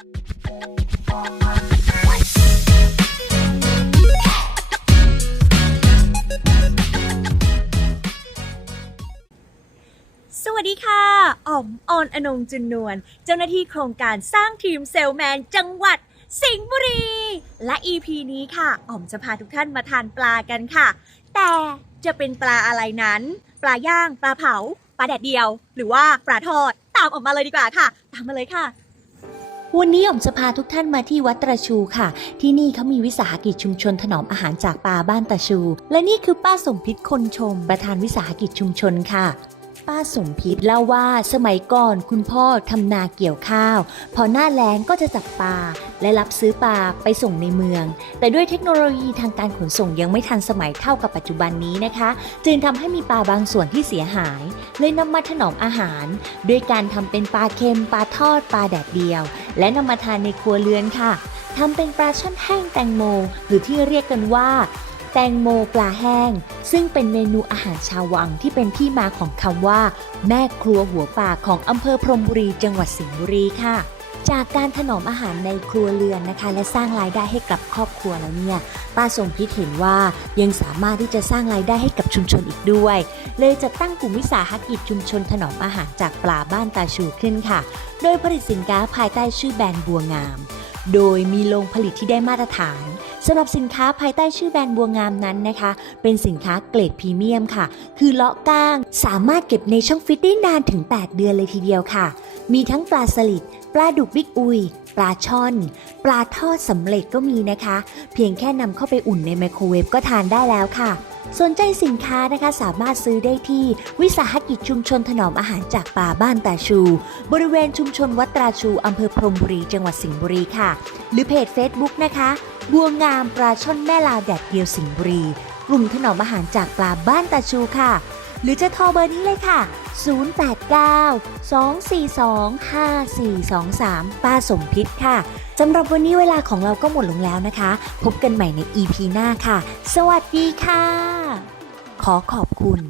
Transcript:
สวัสดีค่ะ อ๋อมออนอนงจุนนวล เจ้าหน้าที่โครงการสร้างทีมเซลแมนจังหวัดสิงห์บุรี และ EP นี้ค่ะ อ๋อมจะพาทุกท่านมาทานปลากันค่ะ แต่จะเป็นปลาอะไรนั้น ปลาย่าง ปลาเผา ปลาแดดเดียว หรือว่าปลาทอด ตามออกมาเลยดีกว่าค่ะ ตามมาเลยค่ะ วันนี้ผมจะพาทุกท่านมาที่วัดตะชูค่ะ ที่นี่เขามีวิสาหกิจชุมชนถนอมอาหารจากปลาบ้านตะชู และนี่คือป้าสมพิษคนชม ประธานวิสาหกิจชุมชนค่ะ ป้าสมพิษเล่าว่าสมัยก่อนคุณพ่อทำนาเกี่ยวข้าว พอหน้าแล้งก็จะจับปลาและรับซื้อปลาไปส่งในเมือง แต่ด้วยเทคโนโลยีทางการขนส่งยังไม่ทันสมัยเท่ากับปัจจุบันนี้นะคะ จึงทำให้มีปลาบางส่วนที่เสียหาย เลยนำมาถนอมอาหาร ด้วยการทำเป็นปลาเค็มปลาทอดปลาแดดเดียว และนำมาทานในครัวเรือนค่ะทำเป็นปลาช่อนแห้งแตงโม หรือที่เรียกกันว่า แตงโมปลาแห้ง ซึ่งเป็นเมนูอาหารชาววังที่เป็นที่มาของคำว่า แม่ครัวหัวป่าของอำเภอพรมบุรีจังหวัดสิงห์บุรีค่ะ จากการถนอมอาหารในครัวเรือนนะคะ และสร้างรายได้ให้กับครอบครัวแล้วเนี่ยป้าสมพิดเห็นว่ายังสามารถที่จะสร้างรายได้ให้กับชุมชนอีกด้วย เลยจะตั้งกลุ่มวิสาหกิจชุมชนถนอมอาหารจากปลาบ้านตาชูขึ้นค่ะ โดยผลิตสินค้าภายใต้ชื่อแบรนด์บัวงาม โดยมีโรงผลิตที่ได้มาตรฐานสำหรับสินค้าภายใต้ชื่อแบรนด์บัวงามนั้นนะคะ เป็นสินค้าเกรดพรีเมียมค่ะ คือเลาะก้าง สามารถเก็บในช่องฟิตได้นานถึง 8 เดือนเลยทีเดียวค่ะ มีทั้งปลาสลิดปลาดุกบิ๊กอุย ลาช่อน ปลาทอดสำเร็จก็มีนะคะ เพียงแค่นำเข้าไปอุ่นในไมโครเวฟก็ทานได้แล้วค่ะ สนใจสินค้านะคะสามารถซื้อได้ที่วิสาหกิจชุมชนถนอมอาหารจากป่าบ้านตาชู บริเวณชุมชนวัดตราชูอำเภอพรมบุรีจังหวัดสิงห์บุรีค่ะ หรือเพจ Facebook นะคะ บัวงามปลาช่อนแม่ลาวแดดเดียวสิงห์บุรี กลุ่มถนอมอาหารจากปลาบ้านตาชูค่ะ หรือจะโทรเบอร์นี้เลยค่ะ 089 242 5423 ป้าสมพิษค่ะ สำหรับวันนี้เวลาของเราก็หมดลงแล้วนะคะ พบกันใหม่ใน EP หน้าค่ะ สวัสดีค่ะ ขอขอบคุณ